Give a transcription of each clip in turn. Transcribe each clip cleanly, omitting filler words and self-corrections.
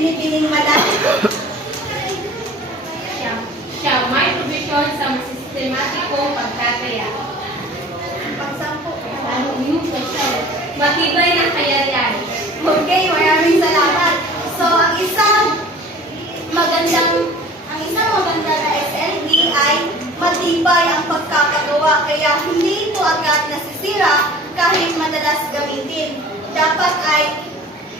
binibining malalim. Siya may probisyon sa sistematikong pagtataya. Pagsampo. Matibay ng kayarian. Okay, maraming salamat. So, ang isang maganda na SLD ay matibay ang pagkakagawa, kaya hindi ito agad nasisira kahit madalas gamitin. Dapat ay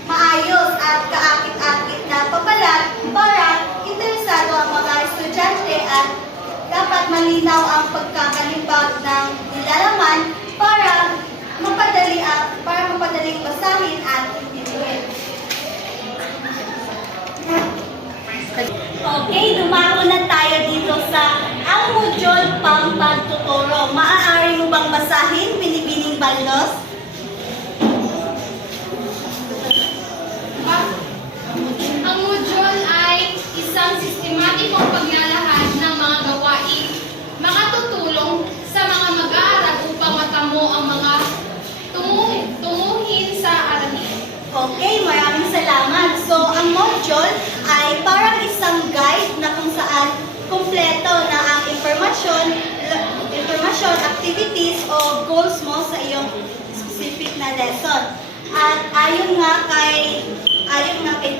maayos at kaakit-akit na pabalat para interesado ang mga estudyante at dapat malinaw ang pagkakalibag ng nilalaman para mapadaling basahin at intindihin. Okay, dumako na tayo dito sa ang module pang pagtuturo. Maaari mo bang basahin, Binibining Baldos? Ang module ay isang sistematikong paglalahad ng mga gawain, makatutulong sa mga mag-aaral upang matamo ang mga tumuhin sa aralin. Okay, maraming salamat. So, ang module ay parang isang guide na kung saan kumpleto na ang information, activities o goals mo sa iyong specific na lesson. At ayon nga kay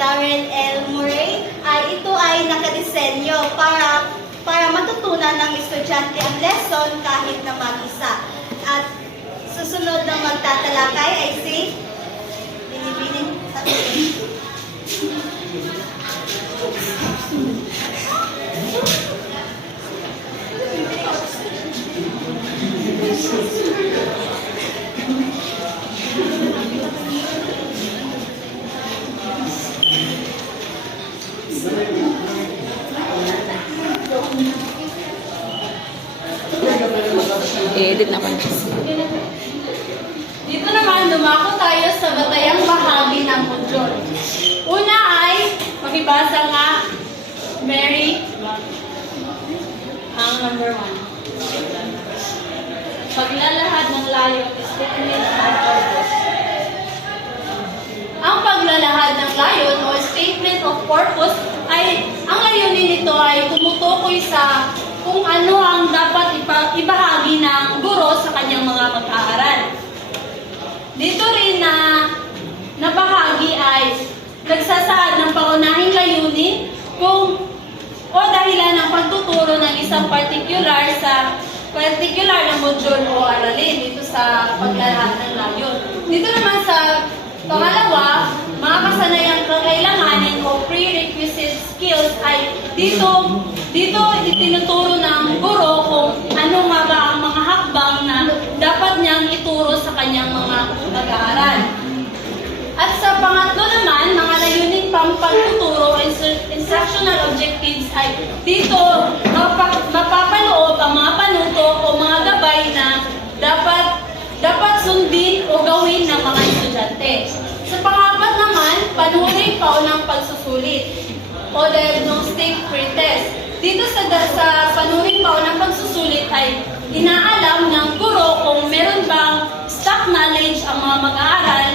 Darrell L. Murray, ay ito ay nakadesenyo para matutunan ng estudyante ang lesson kahit na mag-isa. At susunod na magtatalakay ay si Binibining I-edit naman. Dito naman, dumako tayo sa batayang bahagi ng module. Una ay, makibasa nga, Mary, ang number 1. Paglalahad ng layo, statement of purpose. Ang paglalahad ng layon o statement of purpose ay, ang layunin nito ay tumutukoy sa kung ano ang dapat ibahagi ng guro sa kanyang mga mag-aaral. Dito rin na bahagi ay nagsasaad ng pangunahing layunin kung o dahilan ng pagtuturo ng isang particular na module o aralin dito sa paglalahad ng layon. Dito naman sa pangalawa, mga kasanayang kakailanganin o prerequisite skills ay dito itinuturo ng guro kung ano nga ba ang mga hakbang na dapat niyang ituro sa kanyang mga mag-aaral. At sa pangatlo naman, mga layunin pang pagtuturo o instructional objectives ay dito mapapaloob ang mga panuto o mga gabay na dapat sundin o gawin ng mga estudyante. Sa pangapat naman, panuring paunang pagsusulit o diagnostic pretest. Dito sa panuring paunang pagsusulit ay inaalam ng guro kung meron bang stock knowledge ang mga mag-aaral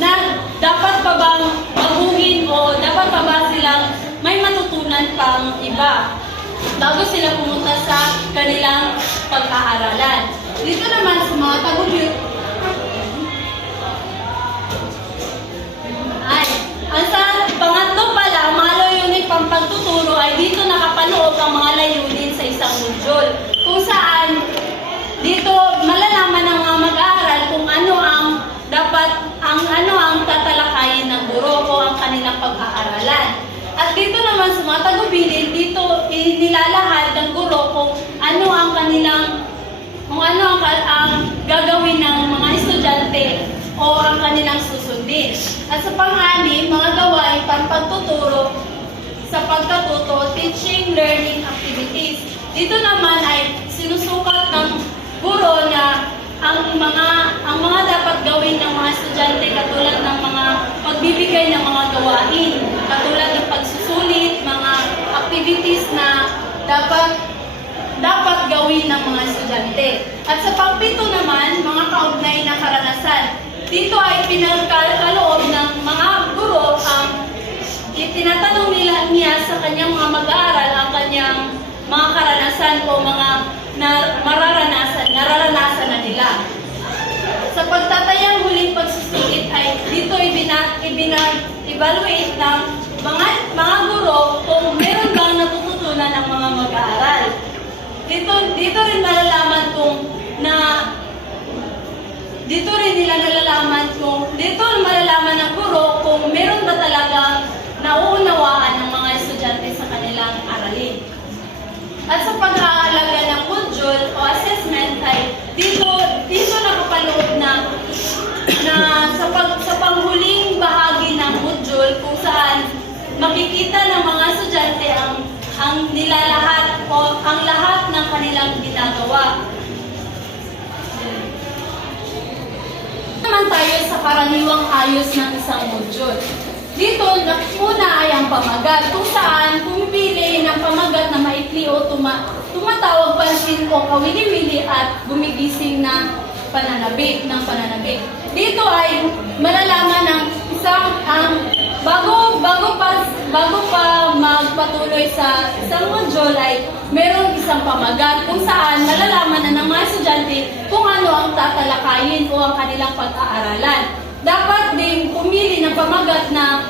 na dapat pa bang baguhin o dapat pa ba silang may matutunan pang iba bago sila pumunta sa kanilang pag-aaralan. Dito naman sa mga tagumpay ang sa pangatlo pala, ang mga layunin pang pagtuturo ay dito nakapaloob ang mga layunin sa isang module. Kung saan dito malalaman ng mga mag-aaral kung ano ang tatalakayin ng guro o ang kanilang pag-aaralan. At dito naman sa mga tagubilin, dito nilalahad ng guro kung ano ang gagawin ng mga estudyante o ang kanilang susundin. At sa pang-anim, mga gawain pang pagtuturo sa pagkatuto, teaching, learning activities. Dito naman ay sinusukat ng guro na ang mga dapat gawin ng mga estudyante katulad ng mga pagbibigay ng mga gawain, katulad ng pagsusulit, mga activities na dapat gawin ng mga estudyante. At sa pangpito naman, mga kaugnay na karanasan. Dito ay pinagkaloob ng mga guro ang kanyang mga mag-aaral ang kanyang mga karanasan o mga nararanasan na nila. Sa pagtatayang huling pagsusulit ay dito evaluate ng mga guro kung meron bang natututunan ng mga mag-aaral. Dito rin malalaman ng guro kung meron ba talagang nauunawaan ng mga estudyante sa kanilang aralin. At sa pag-aalaga ng module o assessment ay dito nakapaloob na sa panghuling bahagi ng module kung saan makikita ng mga estudyante ang nilalahat o ang lahat ng kanilang ginagawa. Naman tayo sa karaniwang ayos ng isang module. Dito, una ay ang pamagat, kung saan pumipili ng pamagat na maikli o tumatawag pansin o kawili-wili at gumigising na pananabik. Dito ay malalaman ng bago pa magpatuloy sa isang module ay merong isang pamagat kung saan malalaman na ng mga estudyante kung ano ang tatalakayin o ang kanilang pag-aaralan. Dapat din pumili ng pamagat na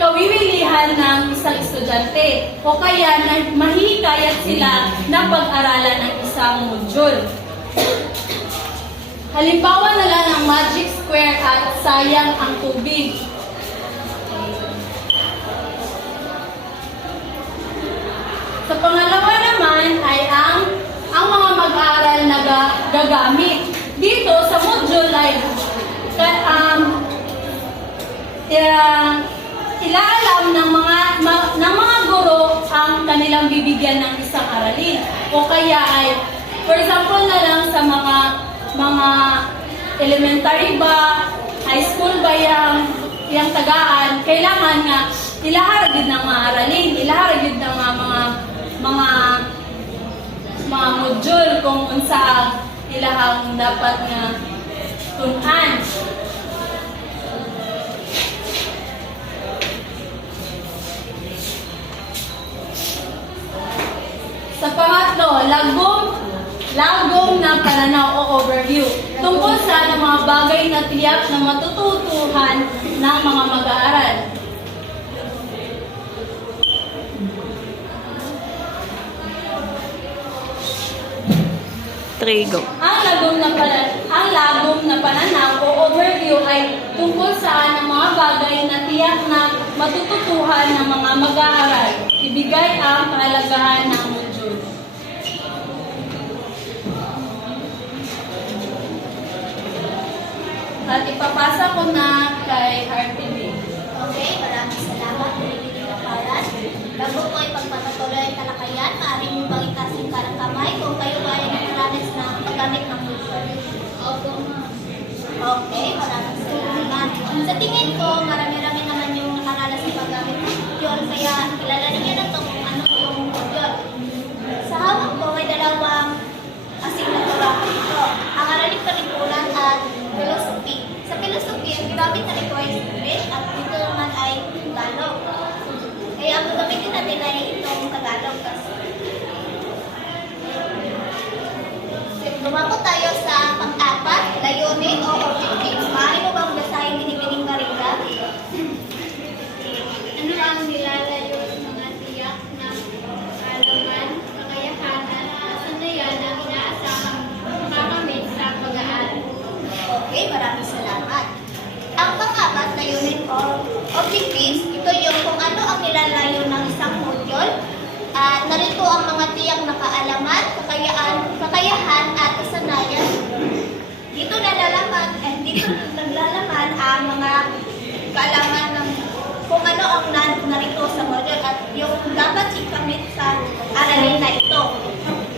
kawiwilihan ng isang estudyante o kaya na mahihikayat sila na pag-aralan ng isang module. Halimbawa na lang ang magic square at sayang ang tubig. Sa pangalawa naman ay ang mga mag-aaral na gagamit. Dito sa module ay ilaalam ng mga guro ang kanilang bibigyan ng isang aralin. O kaya ay, for example na lang sa mga elementary ba, high school ba yung tagaan, kailangan nga ilaharagid ng mga aralin, ilaharagid ng mga module kung unsa ilahang dapat nga tunan. Sa pangatlo, lagom na pananaw o overview tungkol sa mga bagay na tiyak na matututuhan ng mga mag-aaral. Trigo. Ang lagom na pananaw o overview ay tungkol sa mga bagay na tiyak na matututuhan ng mga mag-aaral. Ibigay ang kahalagahan ng module. At ipapasa ko na kay RTV. Okay, maraming salamat po hindi kaparan. Bago ko ipagpatuloy ang talakayan, maaari mo bang itaas yung karang kamay kung kayo ba ay nakaranas ng paggamit ng module? Opo. Okay, maraming salamat. Sa tingin ko, marami-rami naman yung nakaranas ng paggamit ng module, kaya kilalanin niyo na ito kung ano yung module. Sa hawak ko, may dalawang asignatura ko ito. Ang araling panlipunan at philosophy. Sa philosophy, ang ginamit na ito ay English at ito naman ay Tagalog. Kaya ang gagamitin natin ay itong Tagalog. Dumako tayo sa pang-apat, layunin o objectives. Maaari mo bang basahin binibining Marinda? Ano ang nilalayo ng mga tiyak na kaalaman, kakayahan at kasanayan na inaasahang makakamit sa pag-aaral? Okay, maraming salamat. Ang pang-apat, layunin o objectives, ito yung kung ano ang nilalayo ng isang module. At narito ang mga tiyak na kaalaman, kakayahan at kasanayan. Dito naglalaman ang mga kaalaman ng kung ano ang narito sa module at yung dapat ikamit sa aralin na ito.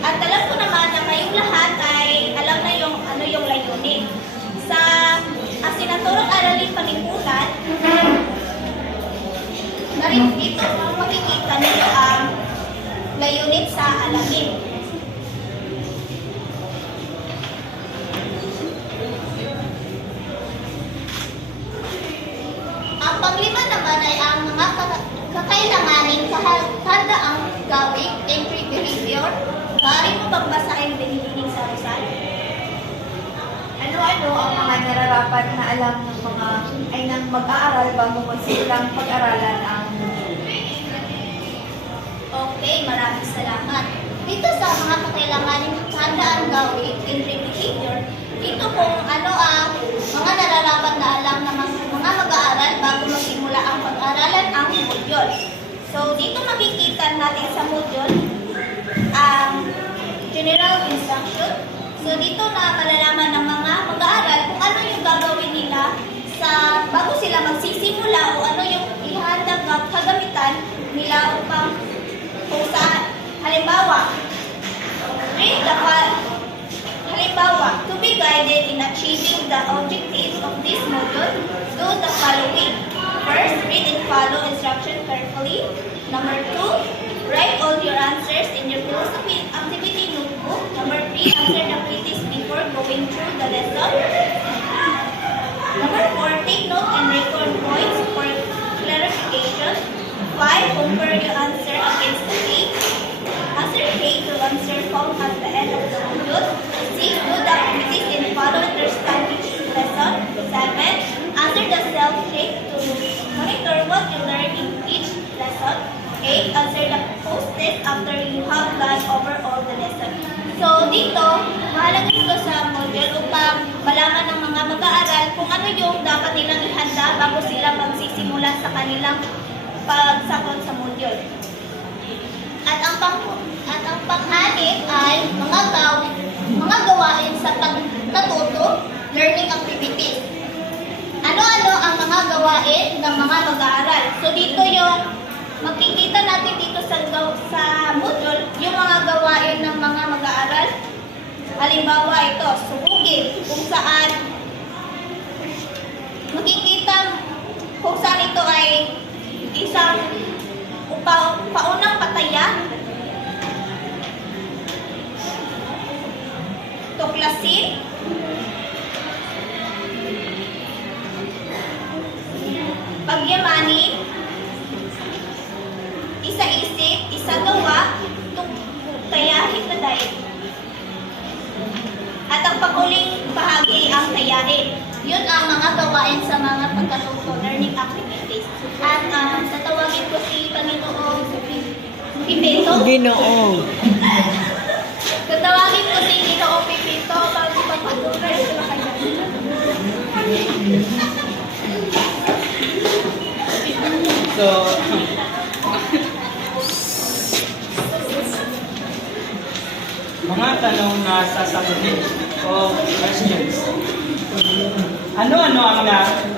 At alam ko naman na kayong lahat ay alam na yung ano yung layunin. Sa asinaturang aralin panlipunan, narito dito makikita niyo ang layunin sa alamin. Ang panglima naman ay ang mga kakailanganin, dapat na alam ng mga ay ng mag-aaral bago magsimulang pag-aralan ang Okay, maraming salamat. Dito sa mga kakailanganin handaan gawin in behavior, dito kung ano ang mga nararapat na alam ng mga mag-aaral bago magsimula ang pag-aralan ang module. So, dito makikita natin sa module ang general instruction. So, dito na malalaman ng mga mag-aaral kung ano yung gagawin nila sa bago sila magsisimula o ano yung ihandang kagamitan nila upang kung saan. Halimbawa, halimbawa, to be guided in achieving the objectives of this module, do the following. First, read and follow instruction carefully. Number 2, write all your answers in your philosophy activity notebook. Number 3, answer the quizzes before going through the lesson. Number 4, take note and record points for clarification. 5, compare your answer against the page. Answer A to answer found at the end of the module. 6, do the activities and follow understanding lesson. 7, answer the self-check to monitor what you learned in each lesson. 8, answer the post-test after you have gone over all the lesson. So, dito, mahalaga ito sa module upang malaman ng mga mag-aaral kung ano yung dapat nilang ihanda bago sila magsisimula sa kanilang pagsagot sa module. At ang pang-anim ay mga gawain sa pagkatuto, learning activities. Ano-ano ang mga gawain ng mga mag-aaral? So dito yung makikita natin dito sa module yung mga gawain ng mga mag-aaral. Halimbawa ito, sumugin, kung saan makikita kung saan ito ay isang paunang patayan, tuklasin, pagyamanin, isa-isip, isa-gawa, tayahin na dahil. At ang paghuling bahagi ang tayahin. Yun ang mga gawain sa mga pagkatuto, learning activities. At tatawagin ko si Panginoong Pipito. Ginoong. Tatawagin ko si Ginoong Pipito para ipagpatuloy sa kanya. So, mga tanong na sasagutin o questions. Ano-ano ang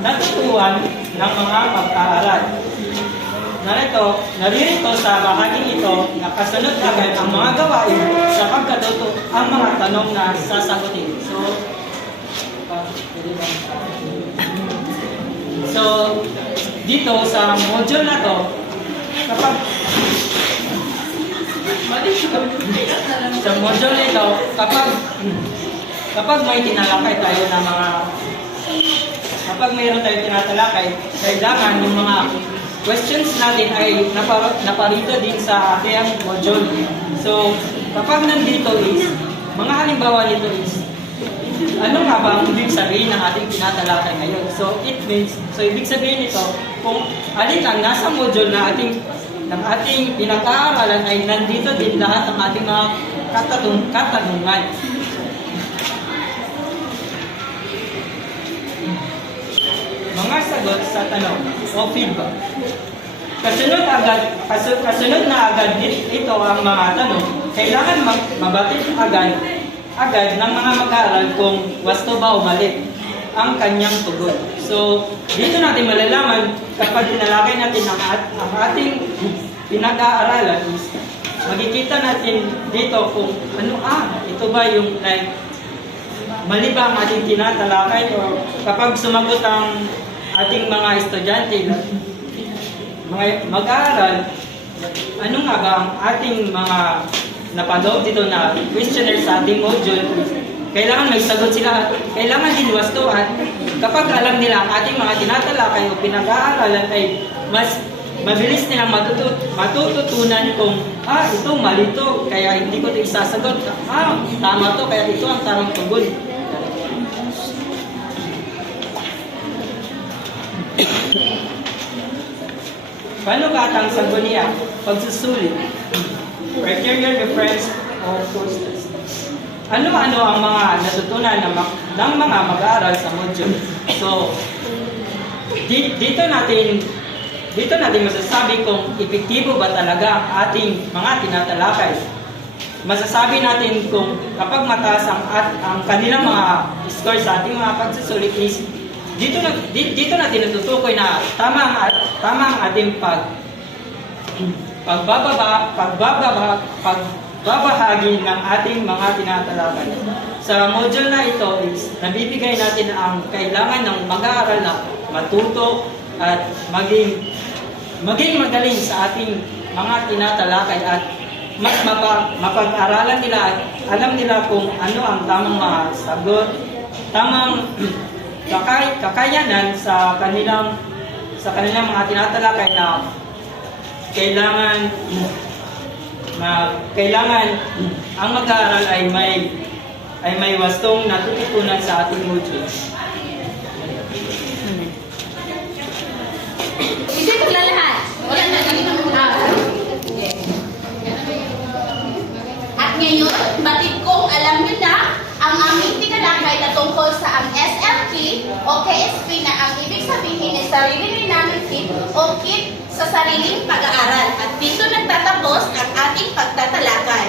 natutuhan ng mga mag-aaral? Naririto sa bahaging ito na kasunod agad ang mga gawain sa pagkatuto ang mga tanong na sasagutin. So, dito sa module na to, sa module nito, kapag may tinalakay tayo na kapag mayroon tayong tinatalakay, kailangan yung mga questions natin ay naparito din sa ating module. So, kapag nandito is, mga halimbawa nito is, ano nga ba ang ibig sabihin ng ating tinatalakay ngayon? So, ibig sabihin nito, kung alin ang nasa module na ng ating pinag-aaralan ay nandito din lahat ng ating mga katanungan. Mga sagot sa tanong o feedback. Kasunod na agad ito ang mga tanong, kailangan mabatid agad ng mga mag-aaral kung wasto ba o mali ang kanyang tugon. So, dito natin malalaman kapag tinalakay natin ang ating pinag-aaralan is makikita natin dito kung ito ba yung mali ba ang ating tinatalakay o kapag sumagot ang ating mga estudyante, mga mag-aaral, ano nga ba ang ating mga napanood dito na questionnaire sa ating module, kailangan may sagot sila, kailangan din wastuhan. Kapag alam nila ang ating mga tinatalakay o pinag-aaralan ay mas mabilis nilang matututunan kung ito mali to, kaya hindi ko ito isasagot. Tama to, kaya ito ang tamang tugon. Panukatang sanggunian, pagsusulit, criteria reference or courses. Ano-ano ang mga natutunan ng mga mag-aaral sa module? So, dito natin masasabi kung epektibo ba talaga ang ating mga tinatalakay. Masasabi natin kung kapag mataas ang kanilang mga score sa ating mga pagsusulit is dito natin natutukoy na tama ang ating pagbabahagi ng ating mga tinatalakay. Sa module na ito is nabibigay natin ang kailangan ng mag-aaral na matuto at maging magaling sa ating mga tinatalakay at mas mapag-aralan nila at alam nila kung ano ang tamang mga sagot, tamang kakayanan sa kanilang mga tinatalakay na kailangan ang mag-aaral ay may wastong natututunan sa ating module. Hindi maglalahat. Wala na kami ng At ngayon, batid kong alam nyo na ang aming tinalakay na tungkol sa ang SLP o KSP na ang ibig sabihin ay sarili rin namin kit o kit sa sariling pag-aaral. At dito nagtatapos ang ating pagtatalakay.